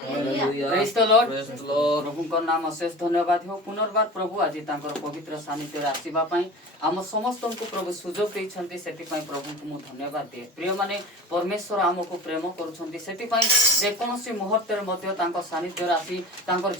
Praise the Lord. प्रभु नाम अशेष धन्यवाद हो। पुनर्बार प्रभु आज पवित्र सानिध्य आसवा आम समस्त को प्रभु सुजोग देते से प्रभु को मुझे धन्यवाद दिए। प्रिय माने परमेश्वर आमको प्रेम करोसी मुहूर्त सानिध्य आसी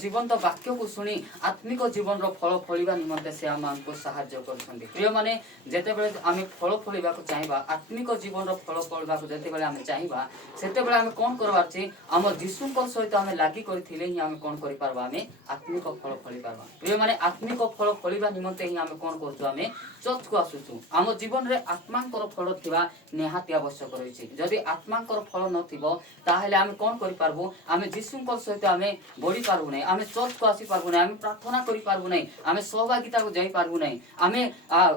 जीवंत वाक्य को शुणी आत्मिक जीवन फल फलिबा निमंते से आमको साहाय्य कर। प्रिय माने जितेबाला आम फल फलिबा चाहिए आत्मिक जीवन फल फलिबा जितेबाला आम चाहिए सेतेबाला आम कौन करवार आम जीशुଙ୍କ सहित आम लागी करथिले ही आम कौन करि पारबा आम आत्मिक फल फलि पारबा। प्रिय माने आत्मिक फल फलिबा निमंते ही आम कौन करछु आम चर्च को आसुछु। आम जीवन रे आत्मांकर फल थिबा निहाती आवश्यक रहिछि। जदि आत्मांकर फल नथिबो ताहेले आम कौन करि पारबो आम जीशुଙ୍କ सहित आम बढ़ी पारबो नै, आम चर्च को आसी पारबो नै, आम प्रार्थना करि पारबो नै, आम सहभागिता को जाई पारबो नै, आम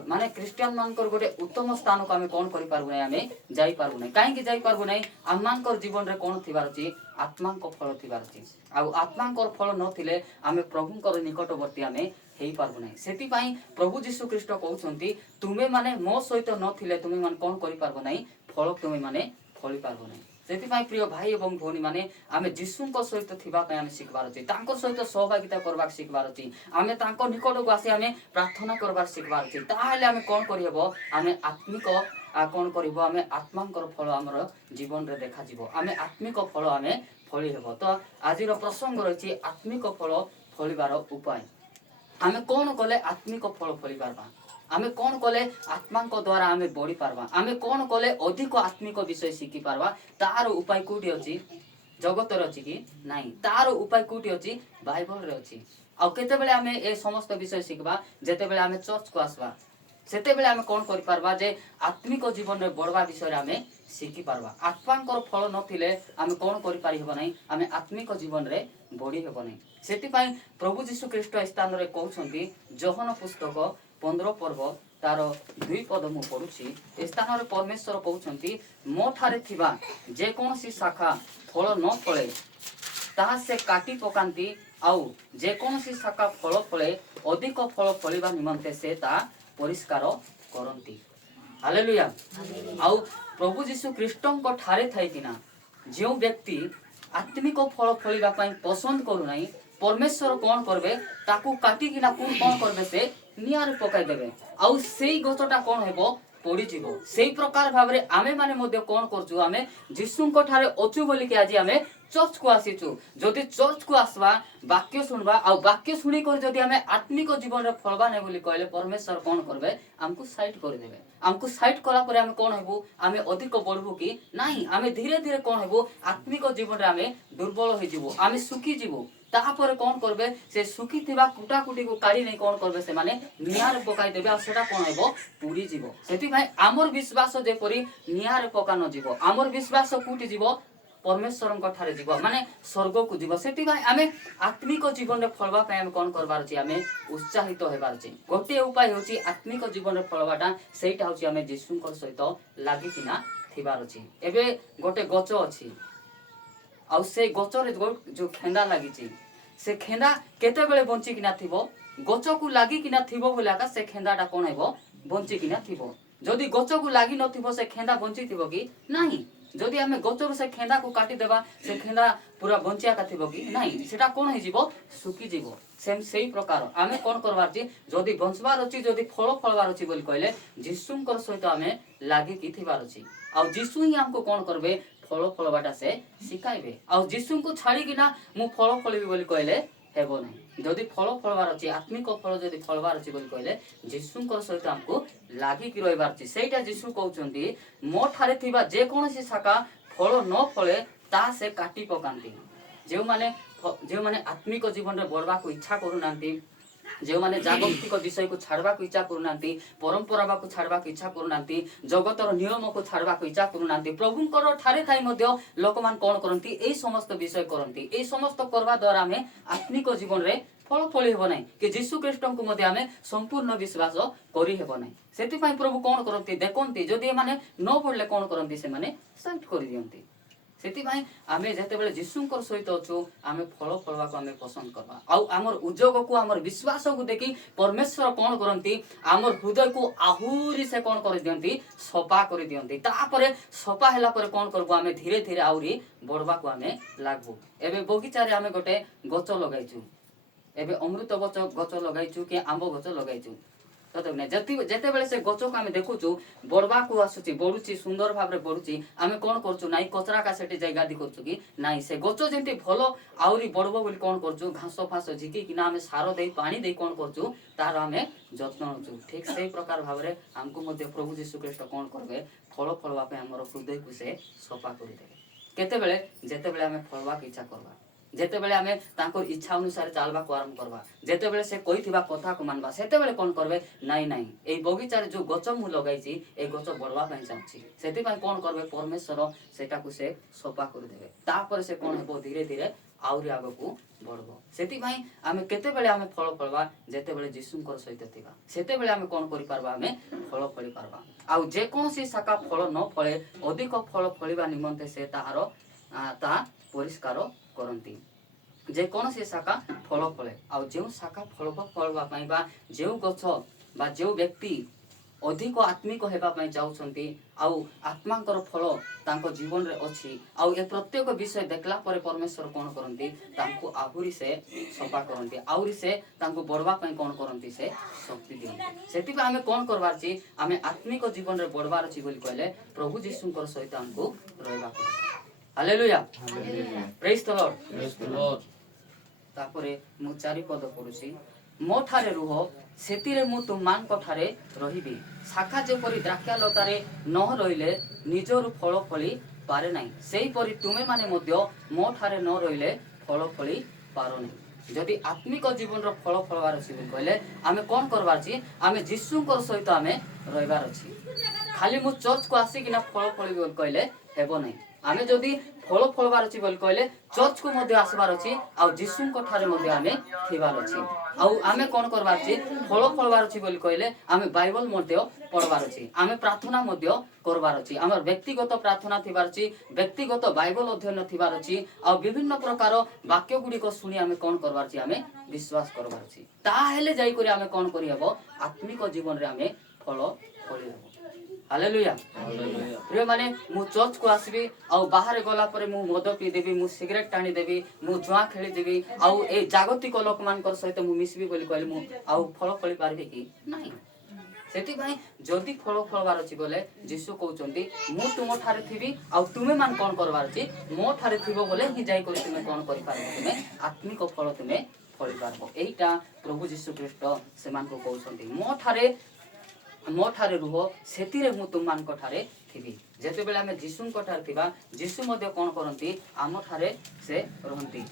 माने क्रिश्चियन मानकर गोटे उत्तम स्थान को आम कौन करि पारबो नै, आम जाई पारबो नै। काहे कि जाई पारबो नै आम मानकर जीवन रे कौन थिबार अछि आत्मांक फल थिबार अछि। आ आत्मांकर फल नथिले आम प्रभुंकर निकटवर्ती आम हेई पारबो नै। सेति पई प्रभु यीशु ख्रीष्ट कहउछंती तुमे माने मो सहित नथिले तुमे माने कौन करि पारबो नै फल तुमे माने फलि पारबो नै। सेति पई प्रिय भाई एवं भौणी माने आम जीशुଙ୍କ सहित थिबा पई आम शिखबार अछि, तांको सहित सहभागिता करबाक शिखबार अछि, आम तांको निकट को आसी आम प्रार्थना करबार शिखबार अछि। ताहाले आम कौन करियबो आम आत्मिक कौन करिबो आम आत्मांकर फल हमर जीवन रे देखा जिवो, आम आत्मिक फल आम फली हेबो। तो आजिर प्रसंग रही आत्मिक फल फलिबार उपाय। आम कौन कले आत्मिक फल फली पारबा, आम कौन कले आत्मांक द्वारा आम बढ़ी पारबा, आम कौन कले अधिक आत्मिक विषय शिखी पारबा तार उपाय कोठी अछि जगत रे अछि कि नाही, तार उपाय कोठी अछि बाइबल रे अछि। आ केते बेले आम ए समस्त विषय शिखबा जेते बेले आम चर्च को आसबा सेते बेले आम कौन करि पारबा जे आत्मिक जीवन रे बढ़वा विषय रे आम शिखी पारबा। आत्मांकर फल नथिले आम कौन करि पारि हेबो नै, आम आत्मिक जीवन रे बढ़ी हेबो नै। सेति पई प्रभु यीशु ख्रीष्ट स्थान रे कहउछंती जोहन पुस्तक 15 पर्व तार 2 पद मु पढुछि। ए स्थान रे परमेश्वर कहउछंती मो ठारे थिबा जे कोनसी शाखा फल न फळे ताहा से काटी पकांती आउ जे कोनसी शाखा फल फळे अधिक फल फलिबा निमंते से ता परिष्कार करंती। हालेलुया। आउ प्रभु यीशु ख्रीष्टଙ୍କ ठारे थाइकिना जो व्यक्ति आत्मिक फल फलिबा पई पसंद करू नाही परमेश्वर कौन करबे ताकू काटी किना कौन करबे से नियार पकाई देबे। आउ सेई गछटा कौन हेबो पड़ी जीवो। सेई प्रकार भाबरे आमे माने मध्ये कौन करछु आमे जीशुଙ୍କ ठारे अछु बोली कि आज आमे चर्च को आसीछु। जदि चर्च को आसबा वाक्य सुनबा आ वाक्य सुनी कर जदि आमे आत्मिक जीवन रे फलबा नै बोली कहले परमेश्वर कौन करबे हमको साइड कर देबे। हमको साइड कला परे आमे कौन हेबो आमे अधिक बढ़बो कि नाही, आमे धीरे धीरे कौन हेबो आत्मिक जीवन रे आमे दुर्बल होई जीवो, आमे सुखी जीवो। तापर कौन करबे से सुखी थिबा कुटा कुटी को काढी नै कौन करबे से माने नियार पकाई देबे आ सेटा कौन हेबो पुरी जीवो। सेति भाई आमर विश्वास जे परी नियार पका न जीवो, आमर विश्वास कुटी जीवो परमेश्वरଙ୍କ ठारे जीवो माने स्वर्ग को जीवो। सेति भाई आमे आत्मिक जीवन रे फलबा पय आमे कोन करबार अछि आमे उत्साहित हेबार अछि। गोटे उपाय होछि आत्मिक जीवन रे फलबाटा सेटा होछि आमे जीशुଙ୍କ सहित लागि किना थिबार अछि। एबे गोटे गच अछि आ से गच रे जो खेंदा लागि छि से खेंदा केते बेले बंची किना थिबो गच को लागि किना थिबो बोलाका से खेंदाटा कोन हेबो बंची किना थिबो। जदि गच को लागि नथिबो से खेंदा बंची थिबो कि नाही। जदि आमे गचर से खेंदा को काटी देबा से खेंदा पूरा बंचिया का थिबो कि नाही, सेटा कोन हे जीवो सुखी जीवो। सेम सेही प्रकार आमे कोन करबार छी जदि बंचबार अछि जदि फल फलबार अछि बोली कहले जीशुଙ୍କର सहित आमे लागि कि थिबार अछि। आ जीशु ही हमको कोन करबे फल फलबाटा से सिखाइबे। आ जीशु को छाड़ी किना मु फल फलबी बोली कहले हेबो नाही। जदि फल फलबार अछि आत्मिक फल जदि फलबार अछि बोली कहले जीशुଙ୍କର सहित हमको लागि कि रहबार अछि। सेटा जीशु कहउछंती मो ठारे थिबा जे कोनसी शाखा फल न फळे ता से काटी पकांती। जो माने आत्मिक जीवन रे बढ़वा को इच्छा करू नांती, जो माने जागतिक विषय को छाड़वा को इच्छा करू नांती, परंपरा को छाड़वा को इच्छा करू नांती, जगतर नियम को छाड़वा को इच्छा करू नांती, प्रभुंकर ठारे थाई मध्ये लोक मान कोन करंती एई समस्त विषय करंती। एई समस्त करवा द्वारा हमें आत्मिक जीवन रे फल फली हेबो नाही कि जीशु ख्रीष्टଙ୍କୁ मध्ये आमे संपूर्ण विश्वास करी हेबो नाही। सेति पई प्रभु कोन करंती देखंती जदि माने न पड़ले कोन करंती से माने साइड करि दियंती। ସେଥିପାଇଁ ଆମେ ଯେତେବେଳେ ଯୀଶୁଙ୍କର ସହିତ ଅଛୁ ଆମେ ଫଳ ଫଳବାକୁ ଆମେ ପସନ୍ଦ କରିବା ଆଉ ଆମର ଉଦ୍ୟୋଗକୁ ଆମର ବିଶ୍ୱାସକୁ ଦେଖି ପରମେଶ୍ୱର କ'ଣ କରନ୍ତି ଆମର ହୃଦୟକୁ ଆହୁରି ସେ କ'ଣ କରିଦିଅନ୍ତି ସଫା କରିଦିଅନ୍ତି ତାପରେ ସଫା ହେଲା ପରେ କ'ଣ କରିବୁ ଆମେ ଧୀରେ ଧୀରେ ଆହୁରି ବଢ଼ବାକୁ ଆମେ ଲାଗବୁ ଏବେ ବଗିଚାରେ ଆମେ ଗୋଟେ ଗଛ ଲଗାଇଛୁ ଏବେ ଅମୃତ ଗଛ ଲଗାଇଛୁ କି ଆମ୍ବ ଗଛ ଲଗାଇଛୁ ଯେତେବେଳେ ସେ ଗଛକୁ ଆମେ ଦେଖୁଛୁ ବଢ଼ବାକୁ ଆସୁଛି ବଢୁଛି ସୁନ୍ଦର ଭାବରେ ବଢୁଛି ଆମେ କ'ଣ କରୁଛୁ ନାଇଁ କଚରା ସେଠି ଯାଇ ଗାଦି କରୁଛୁ କି ନାଇଁ ସେ ଗଛ ଯେମିତି ଭଲ ଆହୁରି ବଢବ ବୋଲି କ'ଣ କରୁଛୁ ଘାସ ଫାସ ଝିକିକିନା ଆମେ ସାର ଦେଇ ପାଣି ଦେଇ କ'ଣ କରୁଛୁ ତାର ଆମେ ଯତ୍ନ ନେଉଛୁ ଠିକ ସେଇ ପ୍ରକାର ଭାବରେ ଆମକୁ ମଧ୍ୟ ପ୍ରଭୁ ଯୀଶୁ ଖ୍ରୀଷ୍ଟ କ'ଣ କରିବେ ଫଳ ଫଳବା ପାଇଁ ଆମର ହୃଦୟକୁ ସେ ସଫା କରିଦେବେ କେତେବେଳେ ଯେତେବେଳେ ଆମେ ଫଳବାକୁ ଇଚ୍ଛା କରିବା ଯେତେବେଳେ ଆମେ ତାଙ୍କର ଇଚ୍ଛା ଅନୁସାରେ ଚାଲବାକୁ ଆରମ୍ଭ କରିବା ଯେତେବେଳେ ସେ କହିଥିବା କଥାକୁ ମାନବା ସେତେବେଳେ କ'ଣ କରିବେ ନାଇଁ ନାଇଁ ଏଇ ବଗିଚାରେ ଯୋଉ ଗଛ ମୁଁ ଲଗାଇଛି ଏଇ ଗଛ ବଢ଼ବା ପାଇଁ ଚାହୁଁଛି ସେଥିପାଇଁ କ'ଣ କରିବେ ପରମେଶ୍ୱର ସେଟାକୁ ସେ ସଫା କରିଦେବେ ତାପରେ ସେ କ'ଣ ହେବ ଧୀରେ ଧୀରେ ଆହୁରି ଆଗକୁ ବଢ଼ବ ସେଥିପାଇଁ ଆମେ କେତେବେଳେ ଆମେ ଫଳ ଫଳିବା ଯେତେବେଳେ ଯୀଶୁଙ୍କର ସହିତ ଥିବା ସେତେବେଳେ ଆମେ କ'ଣ କରିପାରିବା ଆମେ ଫଳ ଫଳି ପାରିବା ଆଉ ଯେକୌଣସି ଶାଖା ଫଳ ନ ଫଳେ ଅଧିକ ଫଳ ଫଳିବା ନିମନ୍ତେ ସେ ତାହା ପରିଷ୍କାର କରନ୍ତି ଯେକୌଣସି ଶାଖା ଫଳ ଫଳେ ଆଉ ଯେଉଁ ଶାଖା ଫଳ ଫଳିବା ପାଇଁ ବା ଯେଉଁ ଗଛ ବା ଯେଉଁ ବ୍ୟକ୍ତି ଅଧିକ ଆତ୍ମିକ ହେବା ପାଇଁ ଚାହୁଁଛନ୍ତି ଆଉ ଆତ୍ମାଙ୍କର ଫଳ ତାଙ୍କ ଜୀବନରେ ଅଛି ଆଉ ଏ ପ୍ରତ୍ୟେକ ବିଷୟ ଦେଖିଲା ପରେ ପରମେଶ୍ୱର କ'ଣ କରନ୍ତି ତାଙ୍କୁ ଆହୁରି ସେ ସଫା କରନ୍ତି ଆହୁରି ସେ ତାଙ୍କୁ ବଢ଼ବା ପାଇଁ କ'ଣ କରନ୍ତି ସେ ଶକ୍ତି ଦିଅନ୍ତି ସେଥିପାଇଁ ଆମେ କ'ଣ କରିବାର ଅଛି ଆମେ ଆତ୍ମିକ ଜୀବନରେ ବଢ଼ବାର ଅଛି ବୋଲି କହିଲେ ପ୍ରଭୁ ଯୀଶୁଙ୍କର ସହିତ ଆମକୁ ରହିବାକୁ ହାଲେଲୁୟା ପ୍ରେଜ୍ ଦ ଲର୍ଡ ତାପରେ ମୁଁ 4 ପଦ ପଢୁଛି ମୋ ଠାରେ ରୁହ ସେଥିରେ ମୁଁ ତୁମମାନଙ୍କ ଠାରେ ରହିବି ଶାଖା ଯେପରି ଦ୍ରାକ୍ଷାଲତାରେ ନ ରହିଲେ ନିଜରୁ ଫଳ ଫଳି ପାରେ ନାହିଁ ସେହିପରି ତୁମେମାନେ ମଧ୍ୟ ମୋ ଠାରେ ନ ରହିଲେ ଫଳ ଫଳି ପାର ନାହିଁ ଯଦି ଆତ୍ମିକ ଜୀବନର ଫଳ ଫଳବାର ଅଛି ବୋଲି କହିଲେ ଆମେ କ'ଣ କରିବାର ଅଛି ଆମେ ଯୀଶୁଙ୍କର ସହିତ ଆମେ ରହିବାର ଅଛି ଖାଲି ମୁଁ ଚର୍ଚ୍ଚକୁ ଆସିକିନା ଫଳ ଫଳିବି ବୋଲି କହିଲେ ହେବ ନାହିଁ ଆମେ ଯଦି ଫଳ ଫଳବାର ଅଛି ବୋଲି କହିଲେ ଚର୍ଚ୍ଚକୁ ମଧ୍ୟ ଆସିବାର ଅଛି ଆଉ ଯୀଶୁଙ୍କ ଠାରେ ମଧ୍ୟ ଆମେ ଥିବାର ଅଛି ଆଉ ଆମେ କ'ଣ କରିବାର ଅଛି ଫଳ ଫଳବାର ଅଛି ବୋଲି କହିଲେ ଆମେ ବାଇବଲ ମଧ୍ୟ ପଢ଼ବାର ଅଛି ଆମେ ପ୍ରାର୍ଥନା ମଧ୍ୟ କରିବାର ଅଛି ଆମର ବ୍ୟକ୍ତିଗତ ପ୍ରାର୍ଥନା ଥିବାର ଅଛି ବ୍ୟକ୍ତିଗତ ବାଇବଲ ଅଧ୍ୟୟନ ଥିବାର ଅଛି ଆଉ ବିଭିନ୍ନ ପ୍ରକାର ବାକ୍ୟ ଗୁଡ଼ିକ ଶୁଣି ଆମେ କ'ଣ କରିବାର ଅଛି ଆମେ ବିଶ୍ୱାସ କରିବାର ଅଛି ତାହେଲେ ଯାଇକରି ଆମେ କ'ଣ କରିହେବ ଆତ୍ମିକ ଜୀବନରେ ଆମେ ଫଳ ଫଳିହେବ ହାଲେଲୁୟା ପ୍ରିୟ ମାନେ ମୁଁ ଚର୍ଚ୍ଚକୁ ଆସିବି ଆଉ ବାହାରେ ଗଲା ପରେ ମୁଁ ମଦ ପିଇଦେବି ମୁଁ ସିଗାରେଟ ଟାଣିଦେବି ମୁଁ ଜୁଆ ଖେଳିଦେବି ଆଉ ଏ ଜାଗତିକ ଲୋକମାନଙ୍କର ସହିତ ମୁଁ ମିଶିବି ବୋଲି କହିଲେ ମୁଁ ଆଉ ଫଳ ଫଳି ପାରିବି କି ନାହିଁ ସେଥିପାଇଁ ଯଦି ଫଳ ଫଳବାର ଅଛି ବୋଲେ ଯୀଶୁ କହୁଛନ୍ତି ମୁଁ ତୁମ ଠାରେ ଥିବି ଆଉ ତୁମେ ମାନେ କ'ଣ କରିବାର ଅଛି ମୋ ଠାରେ ଥିବ ବୋଲେ ହିଁ ଯାଇକରି ତୁମେ କ'ଣ କରିପାରିବ ତୁମେ ଆତ୍ମିକ ଫଳ ତୁମେ ଫଳିପାରିବ ଏଇଟା ପ୍ରଭୁ ଯୀଶୁ ଖ୍ରୀଷ୍ଟ ସେମାନଙ୍କୁ କହୁଛନ୍ତି ମୋ ଠାରେ ରୁହ ସେଥିରେ ମୁଁ ତୁମମାନଙ୍କ ଠାରେ ଥିବି ଯେତେବେଳେ ଆମେ ଯୀଶୁଙ୍କ ଠାରେ ଥିବା ଯୀଶୁ ମଧ୍ୟ କ'ଣ କରନ୍ତି ଆମ ଠାରେ ସେ ରହନ୍ତି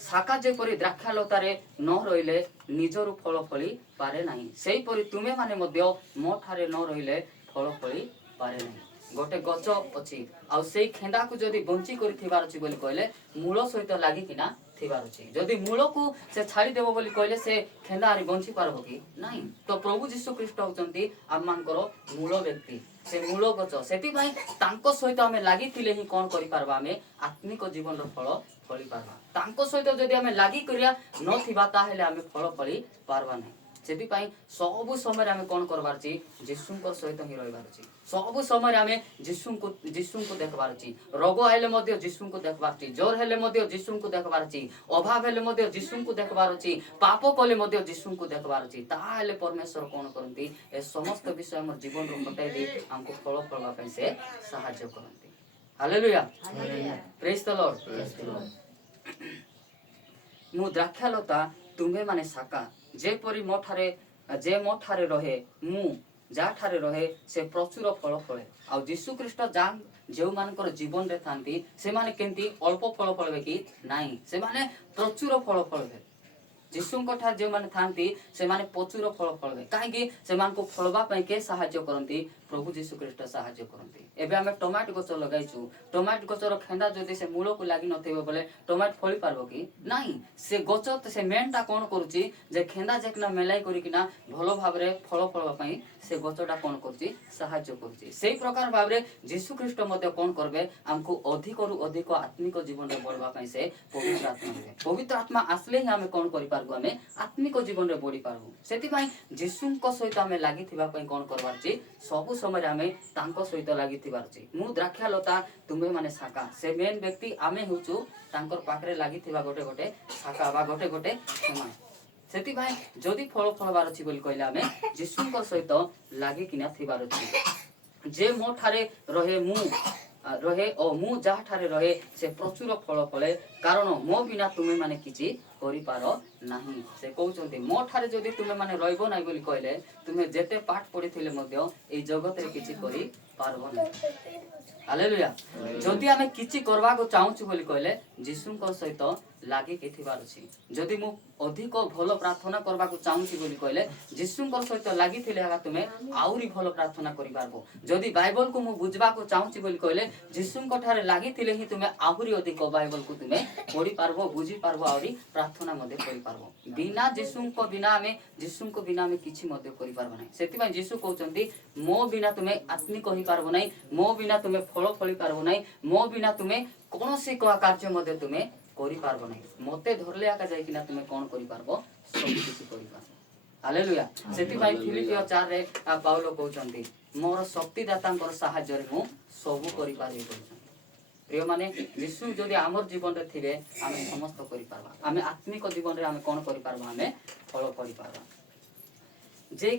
ଶାଖା ଯେପରି ଦ୍ରାକ୍ଷାଲତାରେ ନ ରହିଲେ ନିଜରୁ ଫଳ ଫଳି ପାରେ ନାହିଁ ସେହିପରି ତୁମେମାନେ ମଧ୍ୟ ମୋ ଠାରେ ନ ରହିଲେ ଫଳ ଫଳି ପାରେ ନାହିଁ ଗୋଟେ ଗଛ ଅଛି ଆଉ ସେଇ ଖେନ୍ଦାକୁ ଯଦି ବଞ୍ଚି କରିଥିବାର ଅଛି ବୋଲି କହିଲେ ମୂଳ ସହିତ ଲାଗିକିନା ଥିବାର ଅଛି ଯଦି ମୂଳକୁ ସେ ଛାଡ଼ିଦେବ ବୋଲି କହିଲେ ସେ ଖେନ୍ଦା ଆରି ବଞ୍ଚି ପାରିବ କି ନାହିଁ ତ ପ୍ରଭୁ ଯୀଶୁ ଖ୍ରୀଷ୍ଟ ହେଉଛନ୍ତି ଆମମାନଙ୍କର ମୂଳ ବ୍ୟକ୍ତି ସେ ମୂଳ ଗଛ ସେଥିପାଇଁ ତାଙ୍କ ସହିତ ଆମେ ଲାଗିଥିଲେ ହିଁ କ'ଣ କରିପାରିବା ଆମେ ଆତ୍ମିକ ଜୀବନର ଫଳ ଫଳି ପାରିବା ତାଙ୍କ ସହିତ ଯଦି ଆମେ ଲାଗି କରିବା ନଥିବା ତାହେଲେ ଆମେ ଫଳ ଫଳି ପାରିବା ନାହିଁ ସେଥିପାଇଁ ସବୁ ସମୟରେ ଆମେ କ'ଣ କରିବାର ଅଛି ଯୀଶୁଙ୍କ ସହିତ ହିଁ ରହିବାର ଅଛି ସବୁ ସମୟରେ ଆମେ ଯୀଶୁଙ୍କୁ ଦେଖିବାର ଅଛି ରୋଗ ହେଲେ ମଧ୍ୟ ଯୀଶୁଙ୍କୁ ଦେଖିବାର ଅଛି ଜ୍ୱର ହେଲେ ମଧ୍ୟ ଯୀଶୁଙ୍କୁ ଦେଖିବାର ଅଛି ଅଭାବ ହେଲେ ମଧ୍ୟ ଯୀଶୁଙ୍କୁ ଦେଖିବାର ଅଛି ପାପ କଲେ ମଧ୍ୟ ଯୀଶୁଙ୍କୁ ଦେଖିବାର ଅଛି ତାହେଲେ ପରମେଶ୍ୱର କ'ଣ କରନ୍ତି ଏ ସମସ୍ତ ବିଷୟ ଆମର ଜୀବନରୁ ହଟାଇ ଦେଇ ଆମକୁ ଫଳ ଫଳବା ପାଇଁ ସେ ସାହାଯ୍ୟ କରନ୍ତି ହାଲେଲୁୟା ପ୍ରେଜ୍ ଦ ଲର୍ଡ ମୁଁ ଦ୍ରାକ୍ଷାଲତା ତୁମେମାନେ ଶାଖା ଯେପରି ମୋ ଠାରେ ରହେ ମୁଁ ଯାହାଠାରେ ରହେ ସେ ପ୍ରଚୁର ଫଳ ଫଳେ ଆଉ ଯୀଶୁ ଖ୍ରୀଷ୍ଟ ଯେଉଁମାନଙ୍କର ଜୀବନରେ ଥାନ୍ତି ସେମାନେ କେମିତି ଅଳ୍ପ ଫଳ ଫଳିବେ କି ନାହିଁ ସେମାନେ ପ୍ରଚୁର ଫଳ ଫଳିବେ ଯୀଶୁଙ୍କ ଠାରେ ଯେଉଁମାନେ ଥାନ୍ତି ସେମାନେ ପ୍ରଚୁର ଫଳ ଫଳିବେ କାହିଁକି ସେମାନଙ୍କୁ ଫଳବା ପାଇଁ କିଏ ସାହାଯ୍ୟ କରନ୍ତି प्रभु जीशु ख्रीस्ट साहाय्य करती। एबे आमे टमाटो गछ लगाइछु, टमाटो गछर खेंदा जदि से मूल को लागि नथिबो बोले टमाटो फळी पारबो कि नाही। से गछ से मेनटा कोन करूची जे खेंदा जेकना मेलाई करी किना भलो भाबरे फळ फळवा पई से गछटा कोन करूची साहाय्य करूची। सेही प्रकार भाबरे जीशु ख्रीस्ट मध्ये कोन करबे हमको अधिक रु अधिक आत्मिक जीवन रे बढ़वा पई से पवित्र आत्मा देबे। पवित्र आत्मा आसले ही हमें कोन करि पारबो, हमें आत्मिक जीवन रे बढ़ी पारबो। सेति पई जीशु को सहित हमें लागि थिबा पई कोन करबार छी सब समय हमें तांको सहित लागि थिबार छी। मु द्राक्षा लता तुमे माने शाखा, से मेन व्यक्ति आमे होचु तांकर पाखरे लागि थिबा गोटे गोटे शाखा बा गोटे गोटे समान। सेति भाई जदि फल फलबार अछि बोली कहले हमें जीशुଙ୍କ सहित लागि किना थिबार अछि। जे मो ठारे रहे मु रहे ओ मु जहा ठारे रहे से प्रचुर फल फले, कारण मो बिना तुमे माने किछि करि पारो नाही। से कहउछन्ती मो ठारे जदि तुमे माने रहइबो नाही बोली कहले तुमे जेते पाठ पढिथिले मध्ये ए जगत रे किछि करि पारबो नाही। हालेलुया। जदि हमें किछि करबा को चाहूछु बोली कहले जीशुଙ୍କ सहित लागि के थिबार अछि। जदि मु अधिक भलो प्रार्थना करबा को चाहूछि बोली कहले जीशुଙ୍କ सहित लागि थिले हगा तुमे आउरी भलो प्रार्थना करि पारबो। जदि बाइबल को मु बुझबा को चाहूछि बोली कहले जीशुଙ୍କ ठारे लागि थिले ही तुमे आहुरी अधिक बाइबल को तुमे पढि पारबो, बुझि पारबो, आउरी प्रार्थना मध्ये करि पारबो। बिना जीशुଙ୍କ बिना हमें जीशुଙ୍କ बिना हमें किछि मध्ये करि पारबो नाही। सेति पई जीशु कहउछन्ती मो बिना तुमे आत्मिक होई पारबो नाही, मो बिना तुमे फल फळि पारबो नाही, मो बिना तुमे कोनोसी कार्य मध्ये तुमे करि पारबो नाही। मते धरले आका जाय किना तुमे कोन करि पारबो सब किछि करि पारबो। हालेलुया। सेति भाई फिलिपियो 4 रे पाउलो कहउछन्ती मोर शक्तिदातांकर सहाय्य रे मु सब करि पारि कहउछन्ती। प्रिय माने जीशु जदि आमर जीवन रे थिबे आमे समस्त करि पारबा। आमे आत्मिक जीवन रे आमे कोन करि पारबा, आमे फल करि पारबा। जे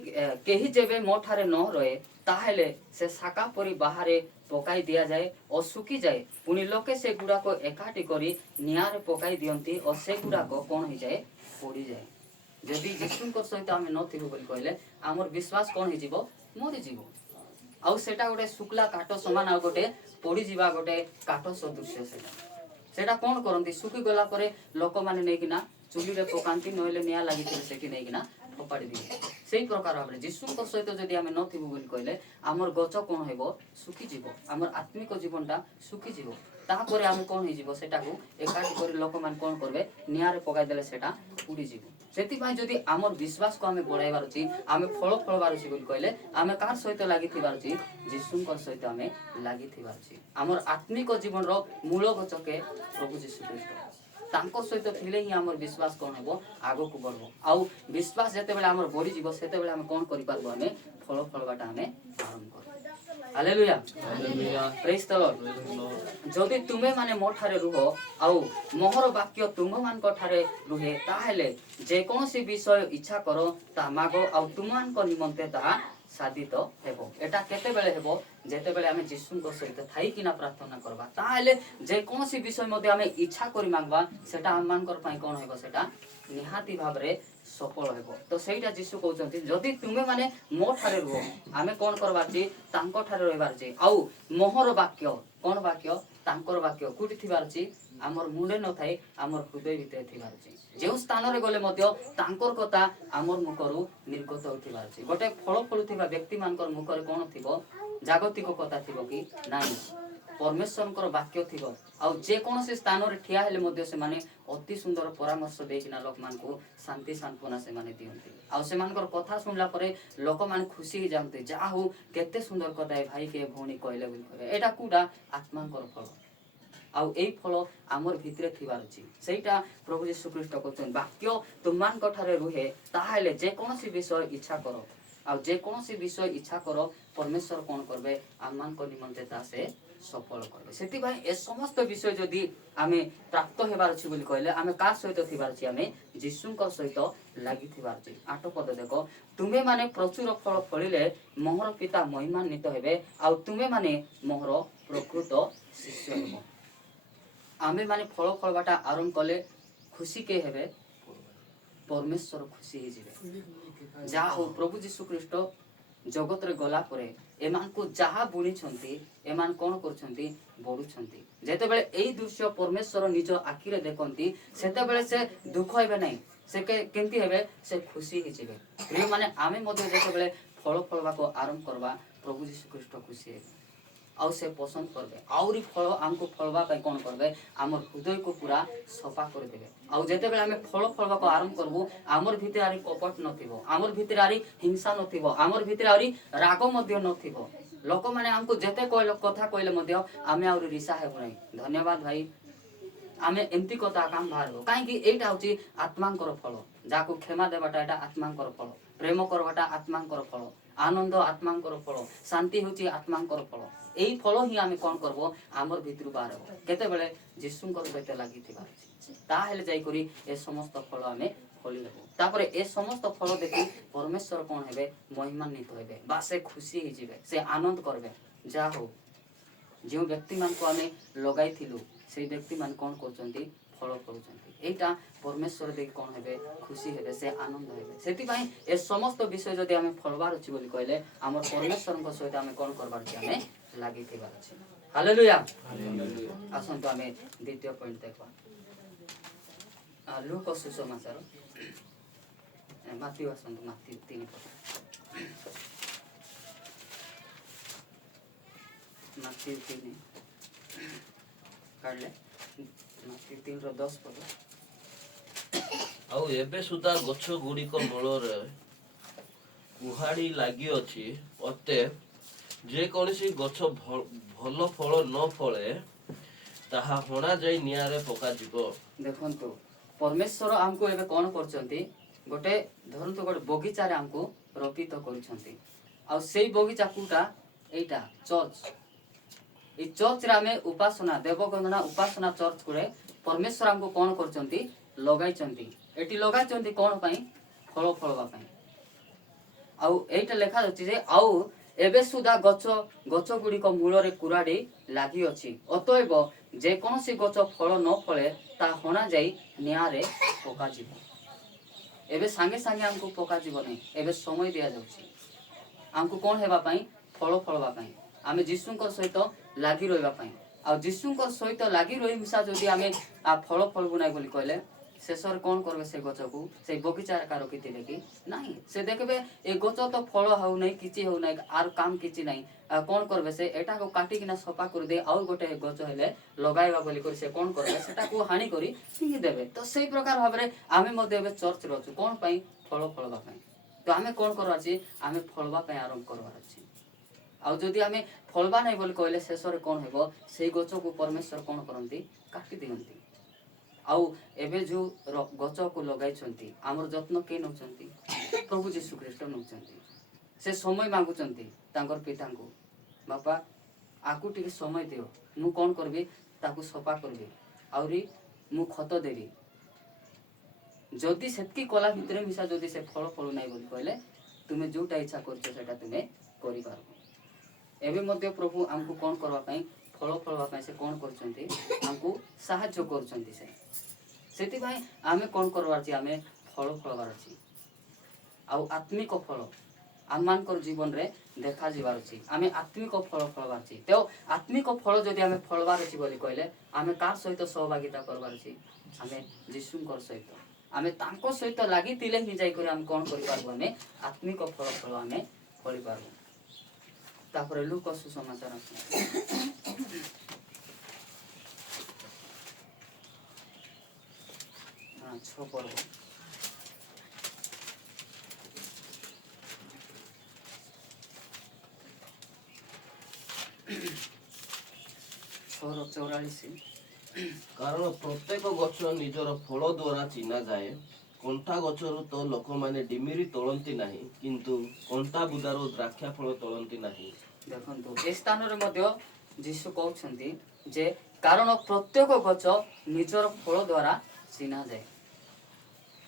केही जेबे मो ठारे न रहे ताहेले से शाखा परि बाहरे पकाई दिया जाए और सुखी जाए, पुनि लोके से गुड़ा को एकाठी करी नियारे पकाई दियंती और से गुड़ा को कोन हो जाए पोड़ी जाए। जदि जीशुଙ୍କ सहित आमे न थिबो बोली कहले हमर विश्वास कोन हो जिवो मरि जिवो। आउ सेटा गोटे सुकला काठ समान आ गोटे पोड़ी जिवा गोटे काठ सदृश्य सेटा कोन करंती सुखी गला परे लोक माने नै किना चुली रे पकांती नहले निया लागि थिले सेठी नै किना फोपाड़ी दिए। सेही प्रकार भाबरे जीशुଙ୍କ सहित जदि आमे न थिबो बोली कहले हमर गछ कोन हेबो सुखी जिवो, हमर आत्मिक जीवनटा सुखी जिवो। ताहापरे आमे कोन हे जिवो सेटा को एकाठी करी लोक मान कोन करबे निया रे पकाई देले सेटा उडी जिवो। सेति भाई जदि हमर विश्वास को आमे बढ़ाइबार अछि, आमे फल फलबार अछि बोली कहले आमे कार सहित लागि थिबार अछि जीशुଙ୍କ सहित आमे लागि थिबार अछि। हमर आत्मिक जीवन रो मूल गछके प्रभु जीशु ख्रीस्ट तांको सहित थिले ही हमर विश्वास कोन हेबो आगो को बढ़बो। आउ विश्वास जते बेले हमर बढी जीवो सेते बेले हम कोन करि पारबो, हमें फल फलबाटा हमें आरंभ करबो। Hallelujah. Hallelujah. Praise the Lord. जदि तुमे माने मो ठारे रुहो आउ मोहर वाक्य तुम मान को ठारे रुहे ताहेले जे कोनोसी विषय इच्छा करो ता मागो आउ तुमान को निमंते ता साधित हेबो। एटा केते बेले हेबो जेते बेले हमें जीशुଙ୍କ सहित थाई किना प्रार्थना करबा ताहेले जे कोनोसी विषय मध्ये हमें इच्छा करि मांगबा सेटा हम मानकर पई कोन हेबो सेटा निहाती भाबरे सफल हेबो। तो सेटा जीशु कहउछन्ती जदि तुमे माने मो ठारे रुहो आमे कोन करबार छी तांको ठारे रहबार छी आउ मोहर वाक्य कोन वाक्य तांकर वाक्य कुटी थिबार छी हमर मुंडे न थाई हमर हृदय भितर थिबार छी। जे स्थान रे गले मध्ये तांकर कथा हमर मुखरु निर्गत होथिबार छी। गोटे फल फलुथिबा व्यक्ति मानकर मुखरे कोन थिबो जागतिक कथा थिबो कि नाही परमेश्वरଙ୍କର वाक्य थिबो। आउ जे कोनोसी स्थान रे ठिया हेले मध्ये से माने अति सुंदर परामर्श देकिना लोक मान को शांति सांत्वना से माने दियंती। आउ से मानकर कथा सुनला परे लोक मान खुशी ही जानते जा हो केते सुंदर कथा है भाई के भौणी कहले बोल करे एटा कुडा आत्मांकर फल। आउ एई फल हमर भितरे थिबार अछि सेटा प्रभु यीशु ख्रीष्ट कहउछन वाक्य तुमान कठारे रुहे ताहेले जे कोनोसी विषय इच्छा करो आउ जे कोनोसी विषय इच्छा करो परमेश्वर कोन करबे आमान को निमंते ता से सफल करबे। सेति भाई ए समस्त विषय जदि आमे प्राप्त हेबार अछि बोली कहले आमे का सहित थिबार अछि आमे जीशुଙ୍କ सहित लागि थिबार अछि। 8 पद देखो तुमे माने प्रचुर फल फलिले मोहर पिता महिमान्वित हेबे आउ तुमे माने मोहर प्रकृत शिष्य हेबो। आमे माने फल फलबाटा आरंभ कले खुशी के हेबे परमेश्वर खुशी हे जिवे। जा हो प्रभु यीशु ख्रीष्ट जगत रे गला परे एमान को जहा बुणी छंती एमान कोन करछंती बडू छंती। जेते बेले एई दृश्य परमेश्वर निज आखि रे देखंती सेते बेले से दुख हेबे नै से केंती हेबे से खुशी हे जिवे। प्रिय माने आमे मध्ये जेते बेले फल फलबा को आरंभ करबा प्रभु यीशु ख्रीष्ट खुशी है आउ से पसंद करबे आउरी फल हमको फलवा पाई कोन करबे हमर हृदय को पूरा सफा कर देबे आउ जेते बेले हमें फल फलवा को आरंभ करबो हमर भितर आरी कपट नथिबो हमर भितर आरी हिंसा नथिबो हमर भितर आरी राग मध्य नथिबो लोक माने हमको जेते कहले कथा कहले मध्य आमे आउरी रिसा हेबो नै धन्यवाद भाई आमे एमती कथा काम बाहरबो काहे कि एटा होची आत्मांकर फल जाको क्षमा देबाटा एटा आत्मांकर फल प्रेम करबाटा आत्मांकर फल आनंद आत्मांकर फल शांति होची आत्मांकर फल एई फल ही आमे कोन करबो हमर भितर बाहरबो केते बेले जीसुंकर सहित लागि थिबा ता हेले जाई करी ए समस्त फल आमे फली लेबो तापरे ए समस्त फल देखि परमेश्वर कोन हेबे महिमान्वित हेबे बा से खुशी हि जिवे से आनंद करबे जा हो जो व्यक्ति मान को आमे लगाई थिलु से व्यक्ति मान कोन करचंती फल करूचंती एटा परमेश्वर देखि कोन हेबे खुशी हेबे से आनंद हेबे सेति भाई ए समस्त विषय जदि आमे फलबार अछि बोली कहले हमर परमेश्वर को सहित आमे कोन करबार अछि आमे लागि थिबार अछि हालेलुया हालेलुया आसन तो आमे द्वितीय पॉइंट देखबा लूका सुसमाचार माथ्यू आसन माथ्यू 3 माथ्यू 3 काढले माथ्यू 3 रो 10 पद आउ एबे सुधा गछ गुड़िक मूलरे कुहाड़ी लागि अछि अते जे कोनसी गछ भल फल न फले ताहा हणा जाई नियारे पका जिवो देखंतु परमेश्वर हमको एबे कोन करचंती गोटे धरंतु गोटे बगीचा रे हमको रोपित करचंती आ सेई बगीचा कुटा एटा चर्च ई चर्च रे हमें उपासना देवगणना उपासना चर्च करे परमेश्वर हमको कोन करचंती लगाइचंती एटी लगाइचंती कोन पई फल फलवा पई आउ एटा लेखा अछि जे आउ एबे सुधा गछ गुडी को मूल रे कुराडी लागि अछि अतएव जे कोनसी गछ फल न फले ता होना जाई निया रे पका जीव एबे संगे संगे हमको पका जीव नै एबे समय दिया जाउछि हमको कोन हेबा पई फल फलवा पई आमे जीसुंकर सहित लागि रहबा पई आ जीसुंकर सहित लागि रहि मिसा जदि आमे फल फलबु नै बोली कहले शेषर कोन करबे से गछ को से बगीचा का रखिथिबे कि नाही से देखबे ए गछ तो फल हउ नै किछि हउ नै आर काम किछि नै कोन करबे से एटा को काटी किना सफा कर दे और गोटे गछ हेले लगाइबा बोली कर से कोन करबे सेटा को हानि करी फिंगी देबे तो सेही प्रकार भाबरे आमे मध्ये एबे चर्च रहछु कोन पई फल फलबा पई तो आमे कोन करबा छी आमे फलबा पई आरंभ करबा छी आ जदि आमे फलबा नै बोली कहले शेषर कोन हेबो सेही गछ को परमेश्वर कोन करंती काटी दियंती आउ एबे जो गछ को लगाई छंती हमर जत्न के नउचंती प्रभु यीशु ख्रीष्ट नउचंती से समय मागुचंती तांकर पिता को बापा आकु टिके समय दियो मु कोन करबी ताकु सफा करबी आउरी मु खत देबी जदि सेतकी कला भितरे मिसा जदि से फल फल नै बोली कहले तुमे जोटा इच्छा करछो सेटा तुमे करि पारबो एबे मध्ये प्रभु हमको कोन करबा पई फल फलवा पई से कोन करछंती हमको सहाय्य करछंती सेति भाई आमे कोन करबार छी आमे फल फलबार छी आ आत्मिक फल आमानकर जीवन रे देखा जिबार छी आमे आत्मिक फल फलबार छी तो आत्मिक फल जदि आमे फलबार छी बोली कहले आमे कार सहित सहभागिता करबार छी आमे जीसुंकर सहित आमे तांको सहित लागि तिले ही जाई करे हम कोन करि पारबो आमे आत्मिक फल फल आमे फली पारबो तापर लूका सुसमाचार छो पर्व छोर 44 कारण प्रत्येक गछ निजर फल द्वारा चिन्हा जाए कंटा गछरु तो लोक माने डिमिरी तोलंती नाही किंतु कंटा बुदारो द्राक्षा फल तोलंती नाही देखंतु ए स्थान रे मध्ये यीशु कहउछंती जे कारण प्रत्येक गछ निजर फल द्वारा चिन्हा जाए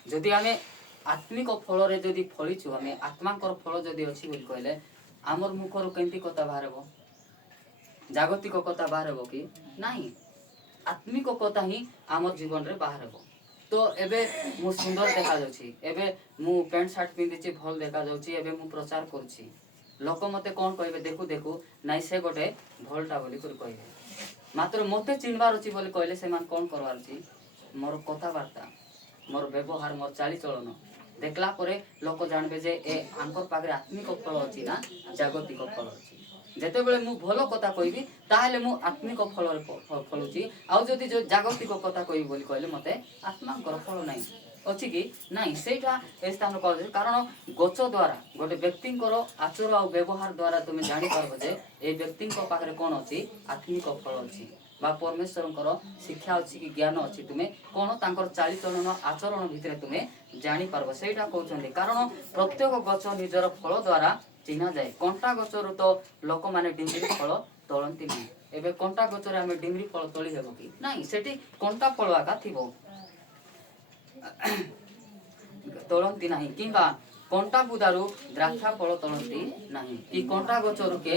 जदि आमे आत्मिक फल रे जदि फलिछु आमे आत्मांकर फल जदि अछि बोली कहले हमर मुखर केंती कथा बाहरबो जागतिक कथा बाहरबो कि नाही आत्मिक कथा ही हमर जीवन रे बाहरबो तो एबे मु सुंदर देखा जाउछि एबे मु पैंट शर्ट पिंदिछि भल देखा जाउछि एबे मु प्रचार करछि लोक मते कोन कहबे देखु देखु नाइ से गोटे भलटा बोली कर कहबे मात्र मते चिनबार अछि बोली कहले से मान कोन करबार अछि मोर कथा वार्ता मोर व्यवहार मोर चाली चलन देखला परे लोक जानबे जे ए आंकर पाखरे आत्मिक फल अछि ना जागतिक फल अछि जेतेबेले मु भलो कथा कहबी ताहेले मु आत्मिक फल फलुची आउ जदि जो जागतिक कथा कहबी बोली कहले मते आत्मांकर फल नाही अछि कि नाही सेटा ए स्थान कहले कारण गछ द्वारा गोटे व्यक्तिंकर आचर आ व्यवहार द्वारा तुमे जानि पारबो जे ए व्यक्तिंक पाखरे कोन अछि आत्मिक फल अछि बा परमेश्वरंकर शिक्षा अछि कि ज्ञान अछि तुमे कोन तांकर चालिचलन आचरण भितरे तुमे जानि पारबो सेटा कहउछन्ते कारण प्रत्येक गछ निजर फल द्वारा चिन्हा जाए कंटा गछरु तो लोक माने डिंगरी फल तोलंती नहीं एबे कंटा गछरे हमें डिंगरी फल तोली हेबो कि नाही सेठी कंटा फल आका थिबो तोलंती नाही किंबा कंटा बुदारू द्राक्षा फल तोलंती नाही कि कंटा गछरु के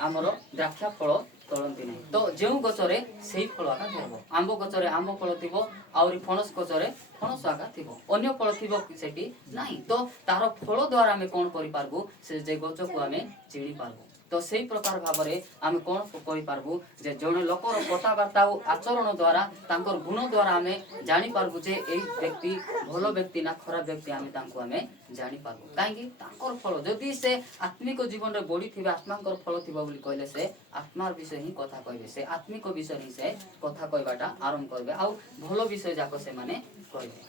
हमरो द्राक्षा फल तोलंती नाही तो जेउ गछरे सेही फल आका थिबो आंबो गछरे आंबो फल थिबो आउरी फणस गछरे फणस आका थिबो अन्य फल थिबो सेठी नाही तो तार फल द्वारा हमें कोन करि पारबो से जे गछ को हमें चिनि पारबो तो सेही प्रकार भाबरे आमे कोन कहि पारबो जे जणे लोकर कथाबार्ता और आचरण द्वारा तांकर गुण द्वारा हमें जानि पारबो जे एई व्यक्ति भलो व्यक्ति ना खराब व्यक्ति हमें तांको हमें जानि पारबो काहेकि तांकर फल जदि से आत्मिक जीवन रे बढी थिबे आत्मांकर फल थिबो बोली कहले से आत्मार विषय ही कथा कहबे से आत्मिक विषय ही से कथा कहबाटा आरंभ करबे आ भलो विषय जाको से माने कहबे